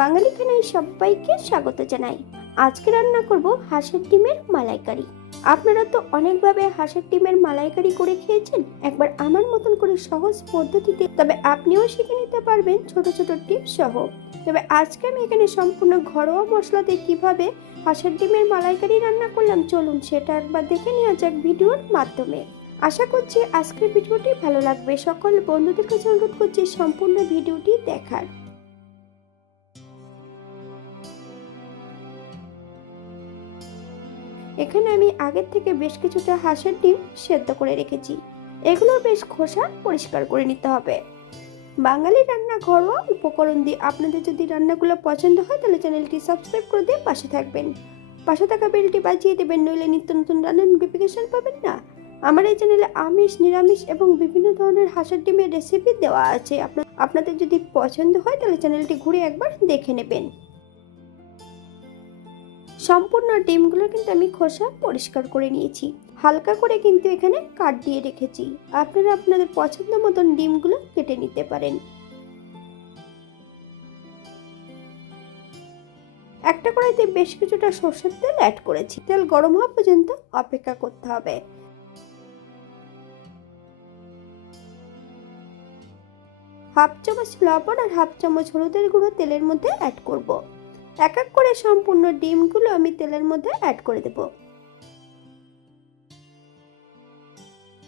বাঙালি খানায় সবাইকে স্বাগত জানাই। আজকে রান্না করব হাঁসের ডিমের মালাইকারি। আপনারা তো অনেকভাবে হাঁসের ডিমের মালাইকারি করে খেয়েছেন, একবার আমার মতন করে সহজ পদ্ধতিতে তবে আপনিও শিখে নিতে পারবেন ছোট ছোট টিপস সহ। তবে আজকে আমি এখানে সম্পূর্ণ ঘরোয়া মশলা দিয়ে কিভাবে হাঁসের ডিমের মালাইকারি রান্না করলাম, চলুন সেটা একবার দেখে নেওয়া যাক ভিডিওর মাধ্যমে। আশা করছি আজকের ভিডিওটি ভালো লাগবে। সকল বন্ধুদের কাছে অনুরোধ করছি সম্পূর্ণ ভিডিওটি দেখার। এখানে আমি আগের থেকে বেশ কিছুটা হাঁসের ডিম সেদ্ধ করে রেখেছি। এগুলোর বেশ খোসা পরিষ্কার করে নিতে হবে। বাঙালি রান্না ঘরোয়া উপকরণ দিয়ে আপনাদের যদি রান্নাগুলো পছন্দ হয় তাহলে চ্যানেলটি সাবস্ক্রাইব করে দিয়ে পাশে থাকবেন। পাশে থাকা বেলটি বাজিয়ে দেবেন, নইলে নিত্য নতুন রান্নার নোটিফিকেশন পাবেন না। আমার এই চ্যানেলে আমিষ, নিরামিষ এবং বিভিন্ন ধরনের হাঁসের ডিমের রেসিপি দেওয়া আছে। আপনাদের যদি পছন্দ হয় তাহলে চ্যানেলটি ঘুরে একবার দেখে নেবেন। সম্পূর্ণ ডিমগুলো কিন্তু আমি খোসা পরিষ্কার করে নিয়েছি। হালকা করে কিন্তু এখানে কাট দিয়ে রেখেছি। আপনারা আপনাদের পছন্দ মতন ডিমগুলো কেটে নিতে পারেন। একটা কড়াইতে বেশ কিছুটা সরষের তেল অ্যাড করেছি। তেল গরম হওয়া পর্যন্ত অপেক্ষা করতে হবে। হাফ চামচ লবণ আর হাফ চামচ হলুদের গুঁড়ো তেলের মধ্যে অ্যাড করব। এক এক করে সম্পূর্ণ ডিমগুলো আমি তেলের মধ্যে অ্যাড করে দেব।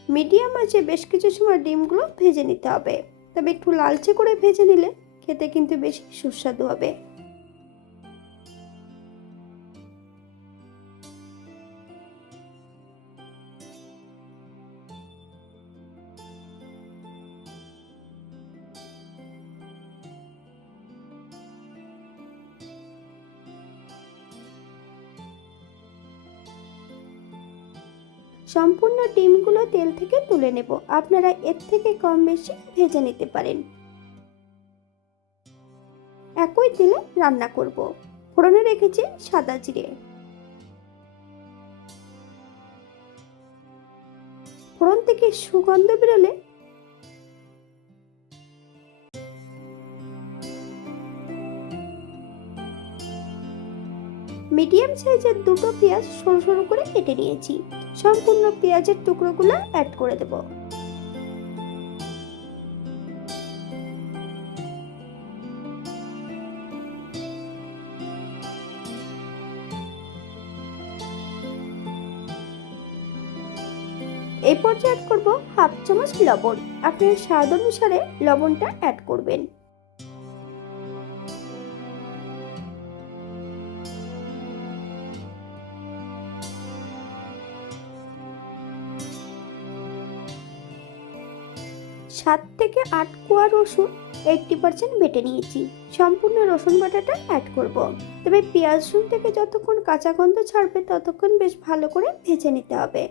মিডিয়াম আঁচে বেশ কিছু সময় ডিমগুলো ভেজে নিতে হবে, তবে একটু লালচে করে ভেজে নিলে খেতে কিন্তু বেশি সুস্বাদু হবে। সম্পূর্ণ ডিমগুলো তেল থেকে তুলে নেব। আপনারা এর থেকে কম বেশি ভেজে নিতে পারেন। একই তেলে রান্না করব। ফোড়নে রেখেছি সাদা জিরে। ফোড়ন থেকে সুগন্ধ বেরোলে মিডিয়াম সাইজের দুটো পেঁয়াজ সরু সরু করে কেটে নিয়েছি। সম্পূর্ণ পেঁয়াজের টুকরোগুলো অ্যাড করে দেব। এই পর্যায়ে অ্যাড করব হাফ চামচ লবণ। আপনার স্বাদ অনুসারে লবণটা অ্যাড করবেন। সাত থেকে আট কোয়া রসুন 80% বেটে নিয়েছি। সম্পূর্ণ রসুন বাটাটা অ্যাড করব। তবে পেঁয়াজ রসুন থেকে যতক্ষণ কাঁচা গন্ধ ছাড়বে ততক্ষণ বেশ ভালো করে ভেজে নিতে হবে।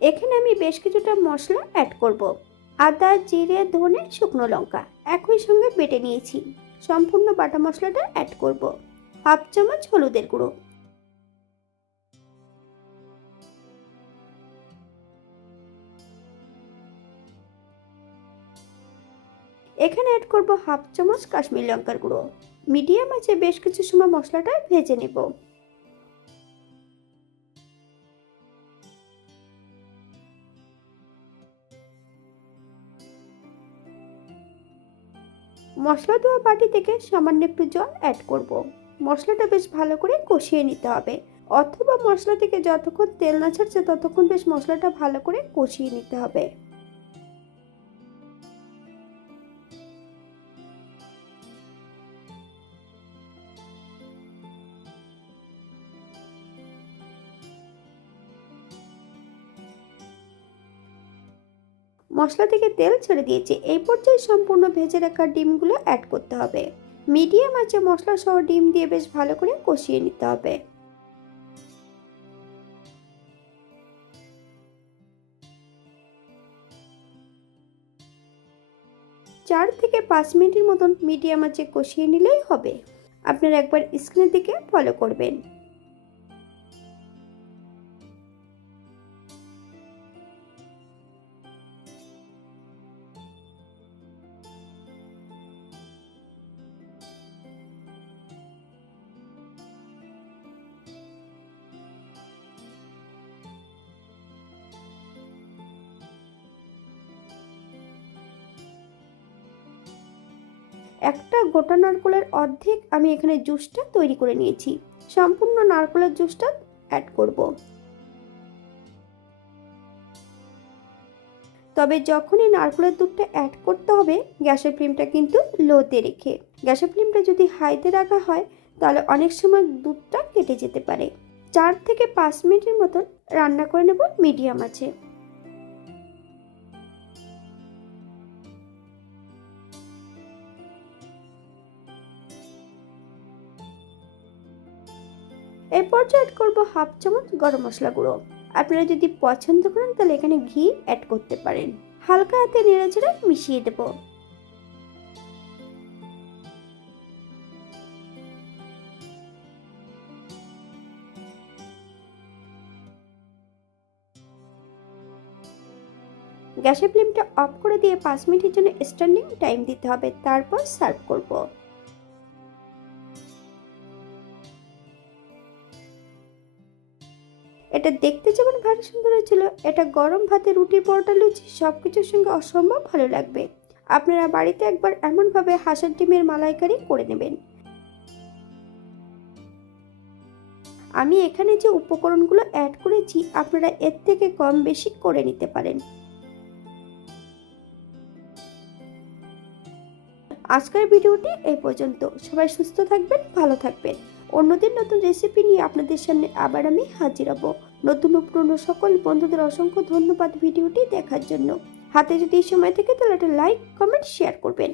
এখানে আমি বেশ কিছুটা মশলা অ্যাড করব। আদা, জিরে, ধনে, শুকনো লঙ্কা একই সঙ্গে বেটে নিয়েছি। সম্পূর্ণ বাটা মশলাটা অ্যাড করব। হাফ চামচ হলুদের গুঁড়ো, এখানে অ্যাড করব হাফ চামচ কাশ্মীরি লঙ্কার গুঁড়ো। মিডিয়াম আঁচে বেশ কিছু সময় মশলাটা ভেজে নেব। মশলা দেওয়া বাটি থেকে সামান্য একটু জল অ্যাড করব। মশলাটা বেশ ভালো করে কষিয়ে নিতে হবে, অথবা মশলা থেকে যতক্ষণ তেল না ছাড়ছে ততক্ষণ বেশ মশলাটা ভালো করে কষিয়ে নিতে হবে। মশলা থেকে তেল ছেড়ে দিয়েছে। এই পর্যায়ে সম্পূর্ণ ভেজে রাখা ডিমগুলো অ্যাড করতে হবে। মিডিয়াম আঁচে মশলা সহ ডিম দিয়ে বেশ ভালো করে কষিয়ে নিতে হবে। 4 থেকে 5 মিনিটের মতন মিডিয়াম আঁচে কষিয়ে নিলেই হবে। আপনারা একবার স্ক্রিনের দিকে ফলো করবেন। একটা গোটা নারকেলের অর্ধেক আমি এখানে জুসটা তৈরি করে নিয়েছি। সম্পূর্ণ নারকেলের জুসটা অ্যাড করব। তবে যখনই নারকেলের দুধটা অ্যাড করতে হবে, গ্যাসের ফ্লেমটা কিন্তু লোতে রেখে। গ্যাসের ফ্লেমটা যদি হাইতে রাখা হয় তাহলে অনেক সময় দুধটা কেটে যেতে পারে। 4 থেকে 5 মিনিটের মতন রান্না করে নেব মিডিয়াম আঁচে। এর পর্যায়ে অ্যাড করবো 1/2 চামচ গরম মশলা গুঁড়ো। আপনারা যদি পছন্দ করেন তাহলে এখানে ঘি অ্যাড করতে পারেন। হালকা হাতে নেড়েচেড়ে মিশিয়ে দেব। গ্যাসের ফ্লেমটা অফ করে দিয়ে 5 মিনিটের জন্য স্ট্যান্ডিং টাইম দিতে হবে, তারপর সার্ভ করব। এটা দেখতে যেমন ভারী সুন্দর হয়েছিল, এটা গরম ভাতে, রুটি, পরোটা, লুচি সবকিছুর সঙ্গে অসম্ভব ভালো লাগবে। আপনারা বাড়িতে একবার এমনভাবে হাঁসের ডিমের মালাইকারি করে নেবেন। আমি এখানে যে উপকরণগুলো অ্যাড করেছি আপনারা এর থেকে কম বেশি করে নিতে পারেন। আজকের ভিডিওটি এই পর্যন্ত। সবাই সুস্থ থাকবেন, ভালো থাকবেন। অন্যদিন নতুন রেসিপি নিয়ে আপনাদের সামনে আবার আমি হাজির হব। নতুন ও পুরনো সকল বন্ধুদের অসংখ্য ধন্যবাদ ভিডিওটি দেখার জন্য। হাতে যদি সময় থাকে তাহলে একটা লাইক, কমেন্ট, শেয়ার করবেন।